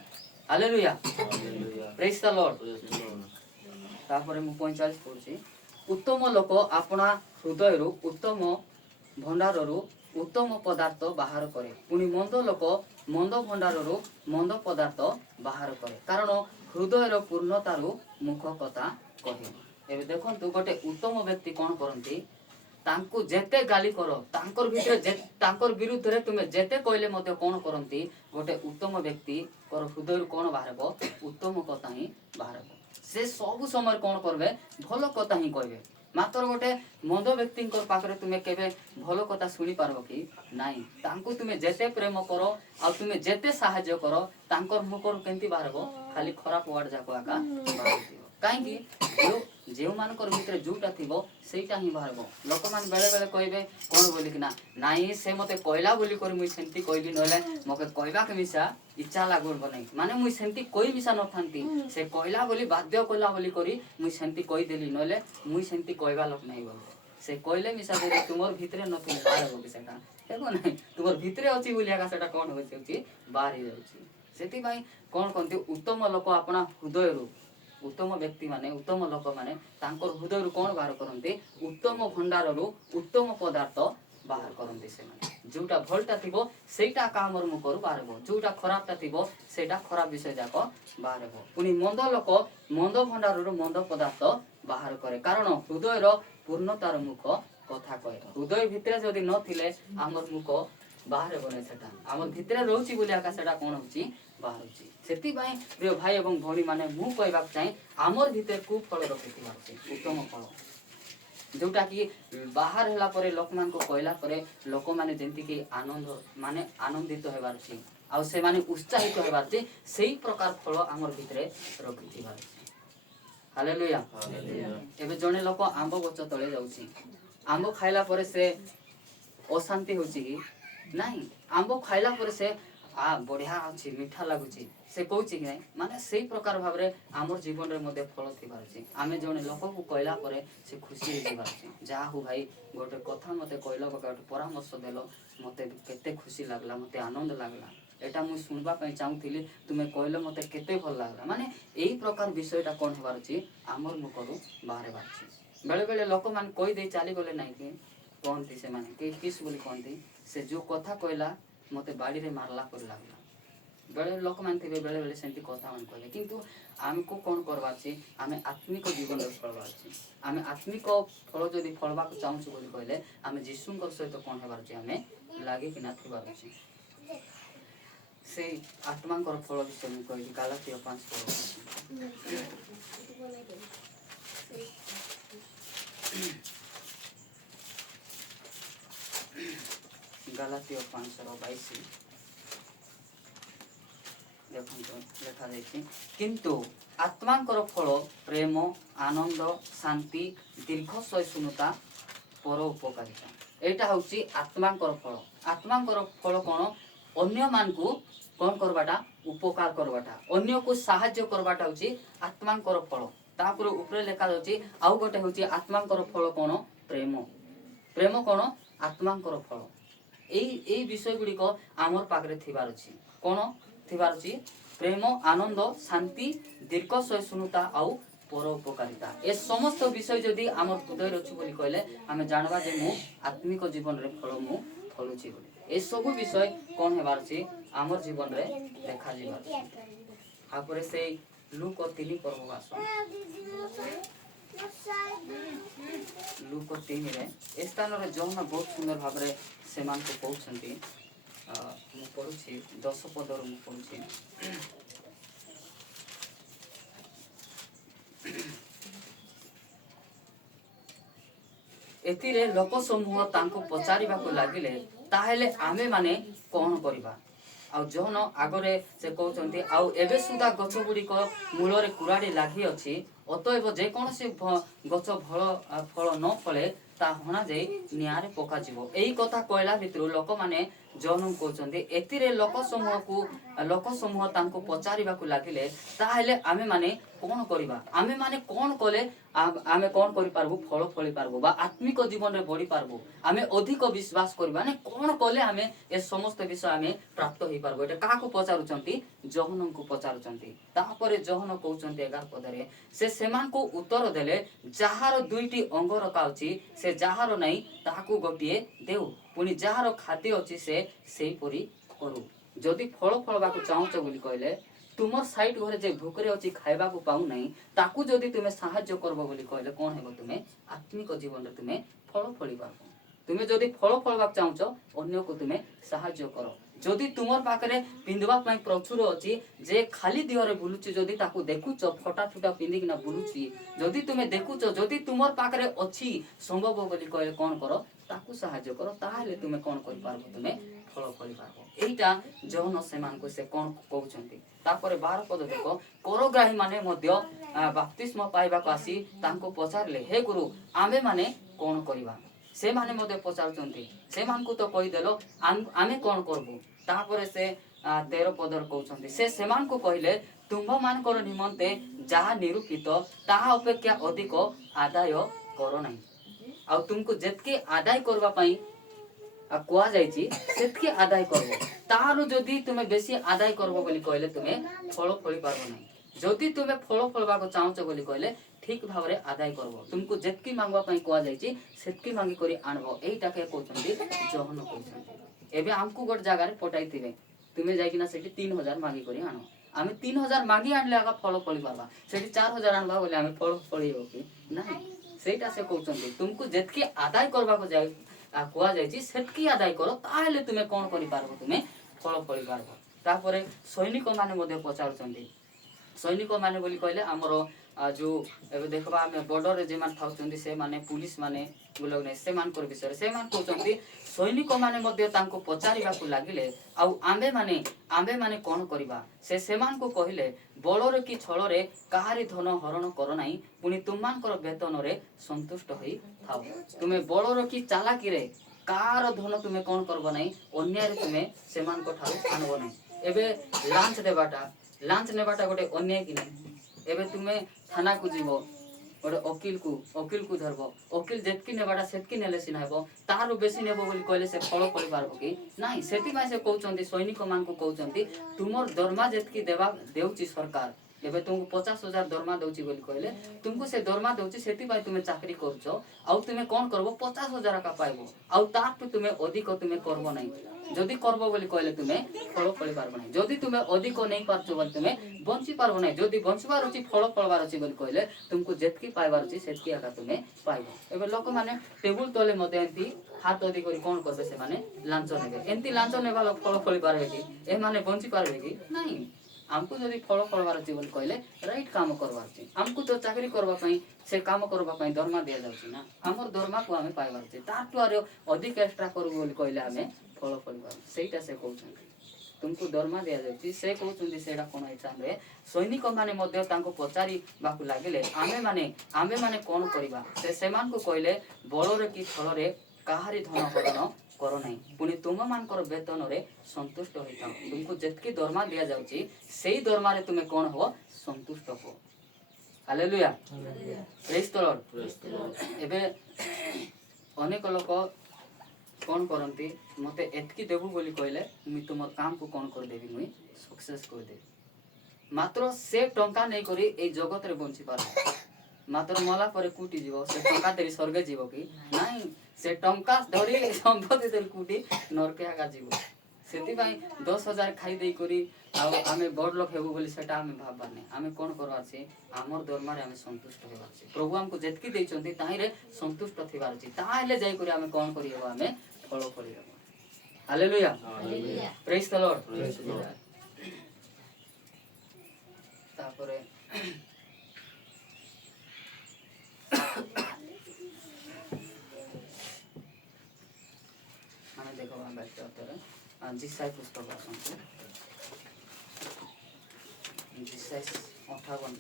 हालेलुया प्रेज द लॉर्ड तापर मु 45 पढुची उत्तम लोक आपना हृदय उत्तम भंडार उत्तम पदार्थ बाहर करे पुणी मंद लोक मंद भंडार मंद पदार्थ बाहर करे कारण हृदय पूर्णतार मुख कथा कहे एबे देखंतु गोटे उत्तम व्यक्ति कोन करंती तांको जेते गाली करो तांकर भितरे तांकर विरुद्ध रे तुमे जेते कहले मते कोन करंती गोटे उत्तम व्यक्ति कर हृदय कोन बाहरबो उत्तम कथा ही बाहरबो से सब समय कोन करबे भलो कथा ही कहबे मात्र गोटे मंद व्यक्ति पाखरे तुमे केबे भलो कथा सुनी पारबो कि नाही तांको तुमे जेते प्रेम करो आ तुमे जेते सहाय्य करो तांकर मुखर केंती बाहरबो खाली खराब वर्ड जाको आका बाहरबो काहेकि जेउ मानकर भितरे जोटा थिबो सेटा ही बाहरबो लोक मान बेले बेले कहबे कोन बोली कि ना नाही से मते कहला बोली कर मुई सेंती कहली नले मके कहबा के मिसा इच्छा लागुल बनै माने मुई सेंती कोई मिसा न थांती से कहला बोली बाध्य कहला बोली करी मुई सेंती कहि देली नले मुई सेंती कहबा लोक नाही बोल से कहले मिसा बोली तुमर भितरे नथि बाहरबो कि सेटा देखो नाही तुमर भितरे अछि बोलिया का सेटा कोन होय छै बाहर ही जाउची सेति भाई कोन कोनती उत्तम लोक आपना हृदय रो उत्तम व्यक्ति माने उत्तम लोक माने तांकर हृदय रु कोन बाहर करंते उत्तम भंडार रु उत्तम पदार्थ बाहर करंते से माने जोटा भलटा थिबो सेटा कामर मुखरु बाहरबो जोटा खराबटा थिबो सेटा खराब विषय जाको बाहरबो पुनी मंद लोक मंद भंडार रु मंद पदार्थ बाहर करे कारण हृदय रो पूर्णतार मुख कथा कहे हृदय भितरे जदि न थिले हमर मुख बाहर बने सेटा हमर भितरे रहउची बोली आका सेटा कोन होची बाहरची सेति भाई प्रिय भाई एवं भौणी माने मु कहबा चाहि हमर भितर कु फल रखिथिबा छै उत्तम फल जोटा कि बाहर हला परे लोक मान को कहला परे लोक माने जेंति कि आनंद माने आनंदित हेबार छै आ से माने उत्साहित हेबार छै सेही प्रकार फल हमर भितरे रखिथिबा छै हालेलुया एबे जने लोक आंबो गछ तळे जाउची आंबो खाइला परे से अशांति होची कि नाही आंबो खाइला परे से बढ़िया अछि मीठा लागुची से कहउची कि नाही माने सेही प्रकार भाबरे हमर जीवन रे मध्ये फल थिबार अछि आमे जने लोक को कहला परे से खुशी हे जिबार अछि जा हो भाई गोटे कथा मते कहलो गोटे परामर्श देलो मते केते खुशी लागला मते आनंद लागला एटा मु सुनबा पय चाहूथिली तुमे कहलो मते केते भल लागला माने एही प्रकार विषयटा कोन हेबार अछि हमर मुखरु बाहर हेबार अछि बेले बेले लोक मान कहि दे चाली गले नाही कि कोनती से माने के किस बोली कोनती से जो कथा कहला मते बाड़ी रे मारला पर लागला बेले लोक मान थिबे बेले बेले सेंती कथा मान कहले किंतु हमको कोन करबा छी आमे आत्मिक जीवन रे फलबा छी आमे आत्मिक फल जदी फलबा को चाहू छी बोली कहले आमे जिसुंकर सहित कोन हेबार छी आमे लागे कि ना थिबार छी से आत्मांकर फल विषय में कहली गालातिया 5 गालातिया 5:22 देखो लेखा जाइछि किंतु आत्मांकर फल प्रेम आनंद शांति दीर्घ सहिष्णुता परोपकारिता एटा होछि आत्मांकर फल फल कोन अन्य मान को कोन करबाटा उपकार करवाटा अन्य को साहाय्य करवाटा होची आत्मांकर फल तापर ऊपर लेखा जाउची आउ गोटे होची आत्मांकर फल कोन प्रेम प्रेम कोन आत्मांकर फल एई विषय गुडी को आमर पाखरे थिबार अछि कोन थिबार अछि प्रेम आनंद शांति दीर्घ सहिष्णुता आउ परोपकारिता ए समस्त विषय जदि आमर हृदय रछु बोली कहले आमे जानबा जे मु आत्मिक जीवन रे फल मु फलुची बोली ए सब विषय कोन हेबार अछि आमर जीवन रे देखा जीवार आपरे से लूक 3 पर्व आस लूक 3 रे ए स्थान रे जोन बहुत सुंदर भाव रे सेमान को कहउछंती मु पढुछि 10 पद रो मु पढुछि एतिरे लोक समूह तांको पचारिबाको लागिले ताहेले आमे माने कोन करिबा आ जोन आगरे से कहउछंती आ एबे सुदा गछ गुडी को मूल रे कुराडी लागि अछि अतएव जे कोनसे गछ फल न फले ता हना जाई नियारे पका जीवो एई कथा कहला भितरु लोक माने जोन कहउछंती एतिरे लोक समूह तांको पचारिबाको लागिले ताहेले आमे माने कोन करिबा आमे माने कोन कले आमे कोन करि पारबो फल फली पारबो बा आत्मिक जीवन रे बढ़ी पारबो आमे अधिक विश्वास करिबा ने कोन कले आमे ए समस्त विषय आमे प्राप्त होई पारबो एटा काको पचारुचंती जोहन को पचारुचंती तापरे जोहन कहउचंती 11 पदरे से सेमान को उत्तर देले जहार दुईटी अंग रकाउची से जहार नै ताहाकू गोटिए देउ पुनी जहार खाद्य अछि से सेही परी करू जदि फल फलबाकू चाहूच बोली कहले तुमर साइड घरे जे भूकरे अछि खाइबा को पाउ नै ताकू जदि तुमे सहाय्य करबो बोली कहले कोन हेबो तुमे आत्मिक जीवन रे तुमे फल फली पाबो तुमे जदि फल फलबाक चाहूच अन्य को तुमे सहाय्य करो जदि तुमर पाखरे पिंदवा पई प्रचुर अछि जे खाली दिहरे बुलुची जदि ताकू देखुच फटा फटा पिंदी किना बुलुची जदि तुमे देखुच जदि तुमर पाखरे अछि संभव बोली कहले कोन करो ताकू सहाय्य करो ताहाले तुमे कोन करि पारबो तुमे फल फली पारबो एटा जौन सेमान को से कोन कहउचंती तापरे 12 पद देखो करग्राही माने मध्य बप्तिस्म पाइबा को आसी तांको पचारले हे गुरु आमे माने कोन करिबा से माने मध्य पचारचंती से मान को तो कहि देलो आमे कोन करबो तापरे से 13 पदर कहउचंती से सेमान को कहिले तुंभ मानकर निमंते जहा निरूपित ताहा अपेक्षा अधिक आदाय करो नाही आ तुमको जेतके आदाय करबा पई कुआ जाइछि सेतके आदाय करबो तारो जदि तुमे बेसी आदाय करबो बोली कहले तुमे फल फली पारबो नाही जदि तुमे फल फलबा को चाहूच बोली कहले ठीक भावरे आदाय करबो तुमको जेतकी मांगबा पई कुआ जाइछि सेतकी मांगी करी आनबो एटा के कहउछंती जोहन कहउछंती एबे हमकु गोट जगह रे पटाइथिबे तुमे जाइकिना सेठी 3000 मांगी करी आनो आमे 3000 मांगी आनले आगा फल फली पारबा सेठी 4000 आनबा बोले आमे फल फलियो कि नाही सेटा से कहउछंती तुमको जेतकी आदाय करबा को जाय कुआ जाइछि सेतकी आदाय करो ताहेले तुमे कोन करि पारबो तुमे फल फली पारबो तापरे सैनिक माने मध्ये पचारुचंती सैनिक माने बोली कहले हमरो जो एबे देखबा हमें बॉर्डर रे जे मान थाउचंती से माने पुलिस माने बोलो ने से मान कर विषय से मान कहउचंती सैनिक माने मध्ये तांको पचारिबा को लागिले आ आंबे माने कोन करिबा से मान को कहिले बळरे की छळरे काहारी धन हरण कर नाही पुनी तुमानकर वेतन रे संतुष्ट होई थाओ तुमे बळरे की चालाकी रे कार धन तुमे कोन करबो नाही अन्य रे तुमे से मान को ठाउ आनबो नाही एबे लांच नेबाटा गोटे अन्याय कि नाही एबे तुमे थाना को जीवो गोटे वकील को धरबो वकील जेतकी नेबाटा सेतकी नेले सिनाइबो तारो बेसी नेबो बोली कहले से फल पड़ी पारबो कि नाही सेति माय से कहउचंती सैनिक मान को कहउचंती तुमर दरमा जेतकी देबा देउची सरकार एबे तुमको 50,000 दरमा दउची बोली कहले तुमको से दरमा दउची सेति पाई तुमे चाकरी करछो आउ तुमे कोन करबो 50,000 का पाइबो आउ ताप तुमे अधिक तुमे करबो नाही जदि करबो बोली कहले तुमे फल फली पारबो नाही जदि तुमे अधिक नै पारछो बोली तुमे बंची पारबो नाही जदि बंचबार अछि फल फलबार अछि बोली कहले तुमको जेतकी पाइबार अछि सेतकी आका तुमे पाइबो एबे लोक माने टेबुल तले मते एंती हाथ अधि करी कोन करबे से माने लांच नेबे एंती लांच नेबा लोक फल फली पारबे कि ए माने बंची पारबे कि नाही हमको जदि फल फलबार अछि बोली कहले राइट काम करबार अछि हमको तो चाकरी करबा पई से काम करबा पई दरमा दिया जाउछि ना हमर दरमा को हमें पाइबार अछि ताटु आरो अधिक एक्स्ट्रा करबो बोली कहले हमें फल फलबार सेटा से कहउछंती तुमको दरमा दिया जाउछि से कहउछंती सेडा कोन एग्जाम रे सैनिक माने मध्ये तांको पचारी बाकू लागिले आमे माने कोन करिबा से सेमान को कहले बळरे की छळरे काहारी धन हरण करो नहीं पुणी तुम मानकर वेतन रे संतुष्ट होता तुमको जितकी दरमा दिया जाउची सेही दरमा रे तुमे कौन हो संतुष्ट हो हालेलुया प्रेज द लॉर्ड एबे अनेक लोक कौन करती मते एतकी देबू बोली कहले मुई तुम काम को कौन कर देबी मुई सक्सेस कर देबी मात्र से टंका नहीं करी ए जगत रे बंची पार मात्र मला परे कुटी जीव से टंका धरी स्वर्ग जीव कि नहीं से टंका धरी संपत्ति धरी कुटी नरके आगा जीव सेति भाई 10,000 खाई देई करी आमे बड़ लोक हेबो बोली सेटा आमे भाबबार नै आमे कोन करबार छै हमर दरमा रे आमे संतुष्ट हेबार छै प्रभु हमको जेतकी देइ चंती ताहि रे संतुष्ट थिबार छै ताहेले जाई करी आमे कोन करी हेबो आमे फलो करी हेबो hallelujah hallelujah praise the Lord praise the Lord तापरे आमे देखो हम बैठ जाते जिसाई पुस्तक आसନ୍ତୁ जिसाई 58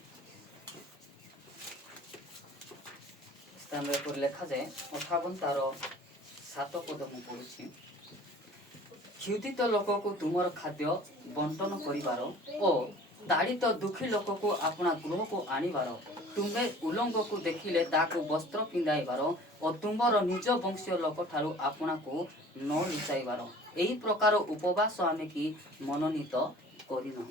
स्थान रे पर लेखा जाए 58 तार 7 पद मु पढुछि क्षुधित लोक को तुमर खाद्य बंटन करिवार ओ ताड़ित दुखी लोक को अपना गृह को आनिबार तुमे उलंग को देखिले ताको वस्त्र पिंधाइबार और तुमर निज वंशीय लोक ठारू अपना को न लुचाइबार एही प्रकार उपवास आमे की मनोनीत करिनहु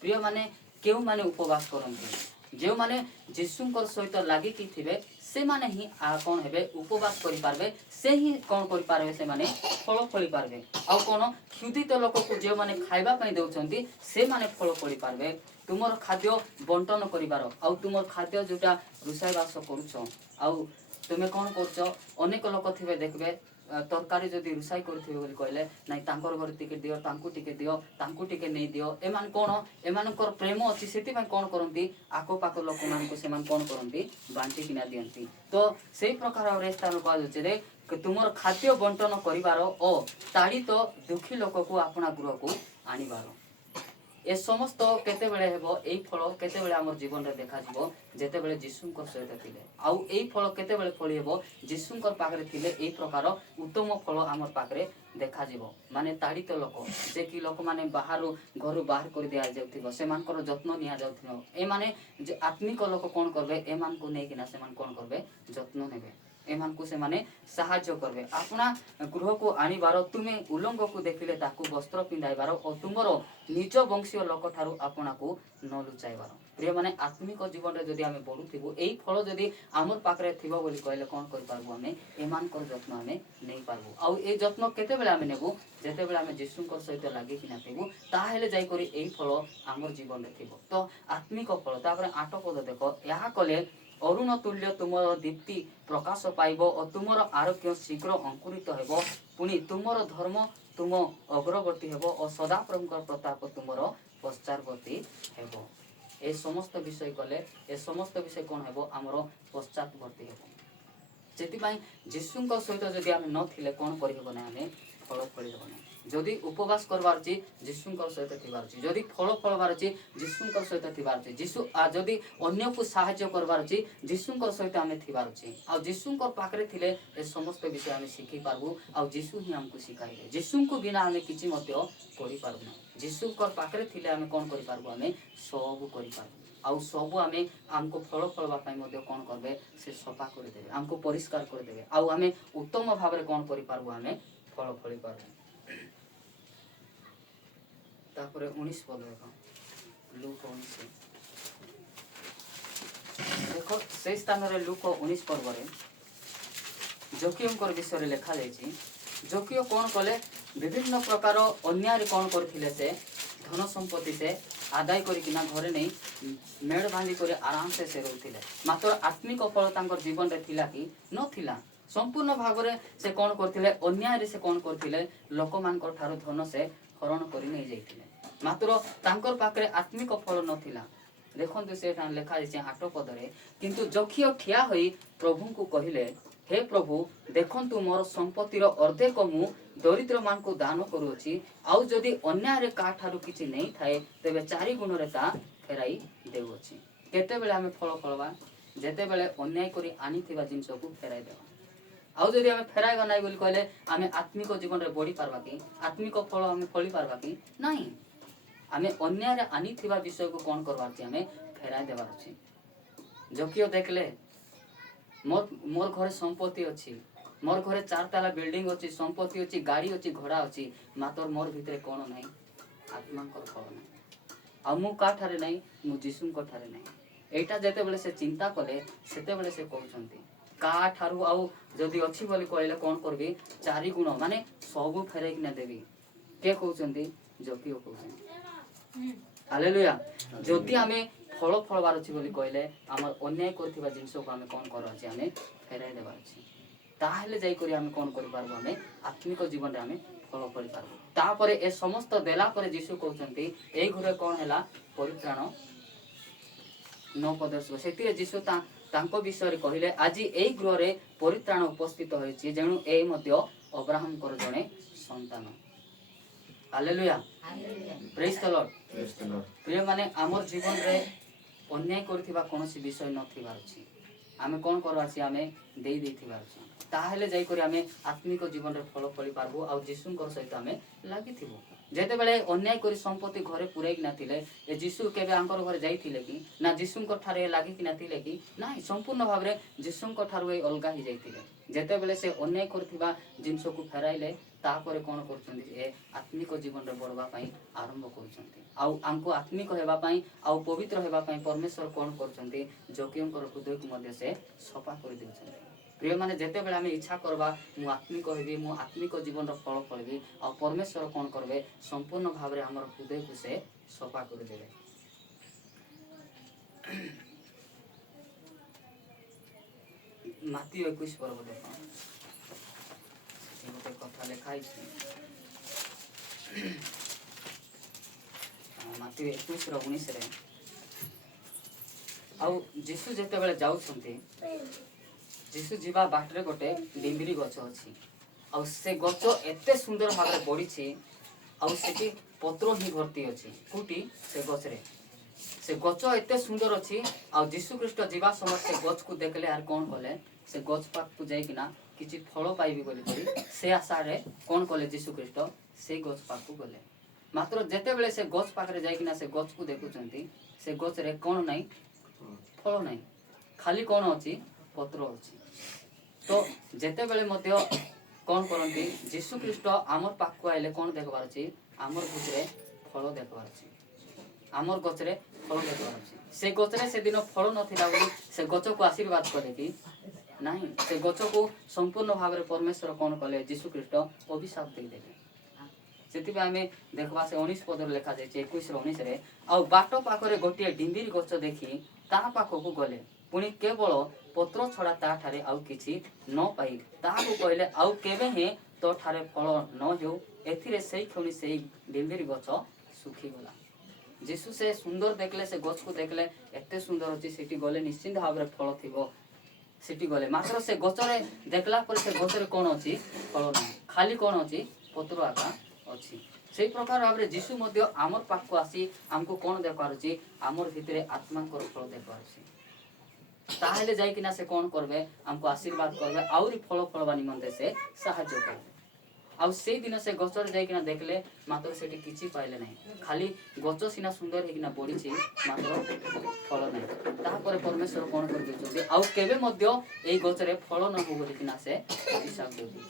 प्रिय माने केउ माने उपवास करंती जेउ माने जिसुंकर सहित लागि कि थिबे से माने ही आ कोन हेबे उपवास करि पारबे से ही कोन करि पारबे से माने फल फळि पारबे आ कोन क्षुधित लोक को जेउ माने खाइबा पई देउचंती से माने फल फळि पारबे तुमर खाद्य बंटन करिवार आ तुमर खाद्य जोटा रुसाई बास करूछ आ तुमे कोन करछ अनेक लोक थिबे देखबे तरकारी जदि रुसाई करथिबे बोली कहले नाही तांकर घर टिके दियो तांकु टिके नै दियो एमान कोन एमानकर प्रेम अछि सेति पय कोन करंती आको पाको लोक मान को सेमान कोन करंती बांटी किना दियंती तो सेही प्रकार रे स्थान पाल जे तुमर खाद्य बंटन करिवार ओ ताड़ित दुखी लोक को अपना गृह को आनिबार ए समस्त केते बेले हेबो एई फल केते बेले हमर जीवन रे देखा जिवो जेते बेले जिसुंकर सहित थिले आउ एई फल केते बेले फळि हेबो जिसुंकर पाखरे थिले एई प्रकार उत्तम फल हमर पाखरे देखा जिवो माने ताड़ित लोक जे कि लोक माने बाहर घर बाहर कर दिया जाउथिबो से मानकर जत्न निया जाउथिबो ए माने जे आत्मिक लोक कोन करबे ए मान को नै किना से मान कोन करबे जत्न नेबे एमान को से माने सहाय्य करबे अपना गृह को आनिबार तुमे उलंग को देखिले ताकू वस्त्र पिंधाइबार और तुमरो निज वंशीय लोक ठारू अपना को न लुचाइबार प्रिय माने आत्मिक जीवन रे जदि आमे बढुथिबो एई फल जदि हमर पाखरे थिबो बोली कहले कोन करि पारबो आमे एमान कर जत्न आमे नै पारबो आ ए जत्न केते बेले आमे नेबो जेते बेले आमे जिसुंकर सहित लागि किना थिबो ताहेले जाई करी एई फल हमर जीवन रे थिबो तो आत्मिक फल तापरे 8 पद देखो यहा कले अरुण तुल्य तुमर दीप्ति प्रकाश पाइब और तुमर आरोग्य शीघ्र अंकुरित हेबो पुनी तुमर धर्म तुम अग्रवर्ती हेबो और सदा प्रभुकर प्रताप तुमर पश्चातवर्ती हेबो ए समस्त विषय कले ए समस्त विषय कोन हेबो हमर पश्चातवर्ती हेबो जेति पई जिसुंकर सहित जदि आमे न थिले कोन करि हेबो ना आमे फल फळि हेबो ना जदि उपवास करबार छी जिसुंकर सहित थिबार छी जदि फल फळबार छी जिसुंकर सहित थिबार छी जिसु जदि अन्य को सहाय्य करबार छी जिसुंकर सहित आमे थिबार छी आ जिसुंकर पाखरे थिले ए समस्त विषय आमे सिखि पारबो आ जिसु ही हमको सिखाइबे जिसुंको बिना आमे किछि मते करि पारबो ना जिसुंकर पाखरे थिले आमे कोन करि पारबो आमे सब करि पारबो आ सब आमे हमको फल फळबा पई मते कोन करबे से सफा कर देबे हमको परिष्कार कर देबे आ आमे उत्तम भाबरे कोन करि पारबो आमे फल फळि पारबो तापरे 19 पद देखो लूक 19 देखो से स्थान रे लूक 19 पद रे जोकियोंकर विषय रे लिखा जाय छी जोकियो कोन कले विभिन्न प्रकार अन्याय रे कोन करथिले से धन संपत्ति से आदाय करी किना घरे नै मेड़ बांधी करे आराम से रहउथिले मात्र आत्मिक फल तांकर जीवन रे थिला कि न थिला संपूर्ण भागरे से कोन करथिले अन्याय रे से कोन करथिले लोक मानकर ठारो धन से हरण करि नै जाइथिले मात्र तांकर पाखरे आत्मिक फल नथिला देखंतु से ठान लेखा छै 8 पद रे किंतु जोखियो ठिया होई प्रभु को कहिले हे प्रभु देखंतु मोर संपत्तिर अर्धेक मु दरिद्र मान को दान करूछि आउ जदि अन्याय रे का ठारू किछि नै थाए तबे 4 गुण रे ता फेराई देउछि केते बेले हमें फल फलबा जेते बेले अन्याय करी आनी थिबा जिंस को फेराई देबा आउ जदि आमे फेराइबा नाही बोली कहले आमे आत्मिक जीवन रे बढ़ी पारबा कि आत्मिक फल आमे फली पारबा कि नाही आमे अन्याय रे आनी थिबा विषय को कोन करबार छी आमे फेराइ देबार छी जोकियो देखले मोर घरे संपत्ति अछि मोर घरे 4 ताला बिल्डिंग अछि संपत्ति अछि गाड़ी अछि घोड़ा अछि मात्र मोर भितरे कोन नाही आत्मा को फल नाही आ मु काठारे नाही मु जीसु को ठारे नाही एटा जेते बेले से चिंता कले सेते बेले से कहउछंती का ठारू आउ जदि अछि बोली कहले कोन करबी 4 गुण माने सब फेरै कि ना देबी के कहउछंती जोकियो कहउछंती हालेलुया जदि आमे फल फलबार अछि बोली कहले हमर अन्याय करथिबा जिंस को आमे कोन कर अछि आमे फेराइ देबार अछि ताहले जाई करी आमे कोन करि पारबो आमे आत्मिक जीवन रे आमे फल करि पारबो तापरे ए समस्त देला परे यीशु कहउछंती एई घरे कोन हैला परित्राण न पदर्श सेतिरे यीशु तांको विषय कहले आज एई गृह रे परित्राण उपस्थित होइछि जेणु एई मध्ये अब्राहम कर जणे संतान हालेलुया प्रेज द लॉर्ड प्रिय माने हमर जीवन रे अन्याय करथिबा कोनोसी विषय नथिबार अछि आमे कोन करबार छी आमे देई देथिबार अछि ताहले जाई करी आमे आत्मिक जीवन रे फल फली पारबो आ यीशुंकर सहित आमे लागि थिबो जेते बेले अन्याय करी संपत्ति घरे पुरै कि नाथिले ए यीशु केबे आंकर घरे जाईथिले कि ना यीशुंकर ठारे लागि कि नाथिले कि नाही संपूर्ण भाव रे यीशुंकर ठारु ए अलगा हि जाईथिले जेते बेले से अन्याय करथिबा जिंस को फेराइले तापरे कोन करछन्ती ए आत्मिक जीवन रे बढ़वा पई आरंभ करछन्ती आउ आंको आत्मिक हेबा पई आउ पवित्र हेबा पई परमेश्वर कोन करछन्ती जोकियंकर हृदय को मध्ये से सफा कर देछन्ती प्रिय माने जेते बेले आमे इच्छा करबा मु आत्मिक हेबी मु आत्मिक जीवन रो फल फलबी आ परमेश्वर कोन करबे संपूर्ण भाव रे हमर हृदय को से सफा कर देबे माथी 21 पर्व देखो एगोटे कथा लिखाई छै माथी 21 रो 19 रे आउ यीशु जेते बेले जाउछन्ती यीशु जीवा बाटरे गोटे डिंबिरी गछ अछि आ से गछ एते सुंदर भाबरे बढी छी आ सेठी पत्र ही भर्ती अछि कुटी से गछ रे से गछ एते सुंदर अछि आ यीशु ख्रीष्ट जीवा समय से गछ को देखले आर कोन कले से गछ पाक को जाई किना किछि फल पाइबी बोली करी से आशा रे कोन कले यीशु ख्रीष्ट से गछ पाक को गले मात्र जेते बेले से गछ पाक रे जाई किना से गछ को देखुचंती से गछ रे कोन नाही फल नाही खाली कोन अछि पत्र अछि तो जेते बेले मध्य कोन करंती यीशु ख्रीष्ट हमर पाक को आइले कोन देखबार अछि हमर गछरे फल देखबार अछि हमर गछरे फल देखबार अछि से गछरे से दिन फल नथिला बोली से गछ को आशीर्वाद करे कि नाही से गछ को संपूर्ण भाव रे परमेश्वर कोन कले यीशु ख्रीष्ट अभिशाप दे देले सेति आमे देखबा से 19 पदर लिखा जाय 21 रो 19 रे आ बाटो पाखरे गोटिए डिंबिर गछ देखि ता पाखो को गले पुनी केवल पत्र छड़ा ता ठारे आउ किछि न पाई ताहाको कहले आउ केबे हे तो ठारे फल न हेउ एथिरे सेई खणी सेई डिंबिर गछ सुखी गला यीशु से सुंदर देखले से गछ को देखले एते सुंदर अछि सेठी गले निश्चित भाव रे फल थिबो सेठी गले मात्र से गछरे देखला पर से गछरे कोन अछि फल न खाली कोन अछि पत्र आका अछि सेई प्रकार भाव रे यीशु मध्य हमर पाक को आसी हमको कोन देखार अछि हमर भितरे आत्मा को फल देखार अछि ताहले जाई किना से कोन करबे हमको आशीर्वाद करबे आउरी फल फलबा निमंते से सहायता करबे आ से दिन से गछर जाई किना देखले मात्र सेठी किछि पाइले नाही खाली गछ सिना सुंदर हेकिना बढी छी मात्र फल नाही तापर परमेश्वर कोन कर देछथि आ केबे मध्य एई गछरे फल न हो बोली किना से हिसाब देबे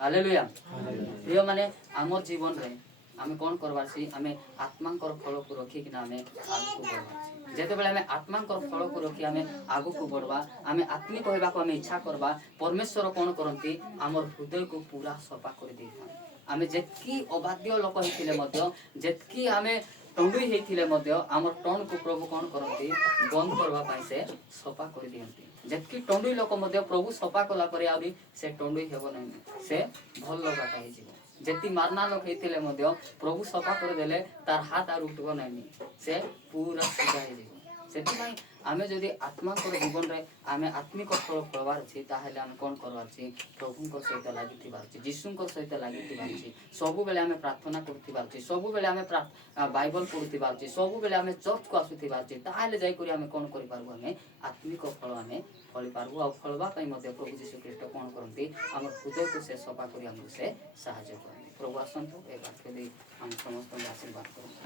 हालेलुया प्रिय माने हमर जीवन रे आमे कोन करबार छी आमे आत्मांकर फल को रखी किना आमे आगु को बढ़बा जेते बेले आमे आत्मांकर फल को रखी आमे आगु को बढ़बा आमे आत्मिक होइबा को आमे इच्छा करबा परमेश्वर कोन करंती हमर हृदय को पूरा सफा कर देथान आमे जेतकी अबाध्य लोक हिथिले मध्य जेतकी आमे टंडुई हेथिले मध्य हमर टन को प्रभु कोन करंती बंद करबा पई से सफा कर दियंती जेतकी टंडुई लोक मध्य प्रभु सफा कला परे आउरी से टंडुई हेबो नै से भल लगाटा हे जीवो जेती मारना लोक हेथिले मध्य प्रभु सफा कर देले तार हाथ आर उठबो नै से पूरा सीधा हे जीवो ସେଥିପାଇଁ ଆମେ ଯଦି ଆତ୍ମାଙ୍କର ଜୀବନରେ ଆମେ ଆତ୍ମିକ ଫଳ ଫଳବାର ଅଛି ତାହେଲେ ଆମେ କ'ଣ କରିବାର ଅଛି ପ୍ରଭୁଙ୍କ ସହିତ ଲାଗିଥିବାର ଅଛି ଯୀଶୁଙ୍କ ସହିତ ଲାଗିଥିବାର ଅଛି ସବୁବେଳେ ଆମେ ପ୍ରାର୍ଥନା କରୁଥିବାର ଅଛି ସବୁବେଳେ ଆମେ ବାଇବଲ ପଢୁଥିବାର ଅଛି ସବୁବେଳେ ଆମେ ଚର୍ଚ୍ଚକୁ ଆସୁଥିବାର ଅଛି ତାହେଲେ ଯାଇକରି ଆମେ କ'ଣ କରିପାରିବୁ ଆମେ ଆତ୍ମିକ ଫଳ ଆମେ ଫଳିପାରିବୁ ଆଉ ଫଳବା ପାଇଁ ମଧ୍ୟ ପ୍ରଭୁ ଯୀଶୁ ଖ୍ରୀଷ୍ଟ କ'ଣ କରନ୍ତି ଆମର ହୃଦୟକୁ ସେ ସଫା କରି ଆମକୁ ସେ ସାହାଯ୍ୟ କରନ୍ତି ପ୍ରଭୁ ଆସନ୍ତୁ ଏ ବାକ୍ୟ ଦେଇ ଆମ ସମସ୍ତଙ୍କୁ ଆଶୀର୍ବାଦ କରନ୍ତୁ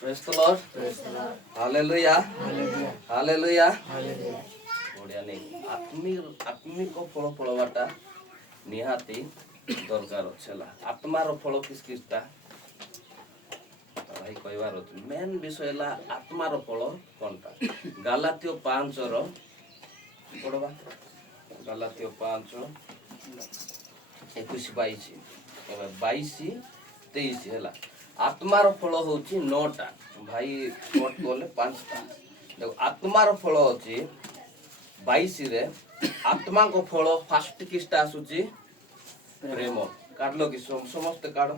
Praise the Lord. Hallelujah. Hallelujah. ବଢିଆ ନେଇ ଆତ୍ମିକ ଫଳ ଫଳବାଟା ନିହାତି ଦରକାର ଅଛି ହେଲା ଆତ୍ମାର ଫଳ କିସଟା ଭାଇ କହିବାର ଅଛି ମେନ୍ ବିଷୟ ହେଲା ଆତ୍ମାର ଫଳ କଣଟା ଗାଲାତୀୟ 5ର ପଢବା ଗାଲାତୀୟ 5:21-22 ଏବେ 22-23 ହେଲା ଆତ୍ମାର ଫଳ ହଉଛି 9ଟା ଭାଇ କୋଟ କଲେ 5ଟା ଦେଖ ଆତ୍ମାର ଫଳ ଅଛି 22ରେ ଆତ୍ମାଙ୍କ ଫଳ ଫାଷ୍ଟ କିସଟା ଆସୁଛି ପ୍ରେମ କାଢଲ କି ସମସ୍ତେ କାଢ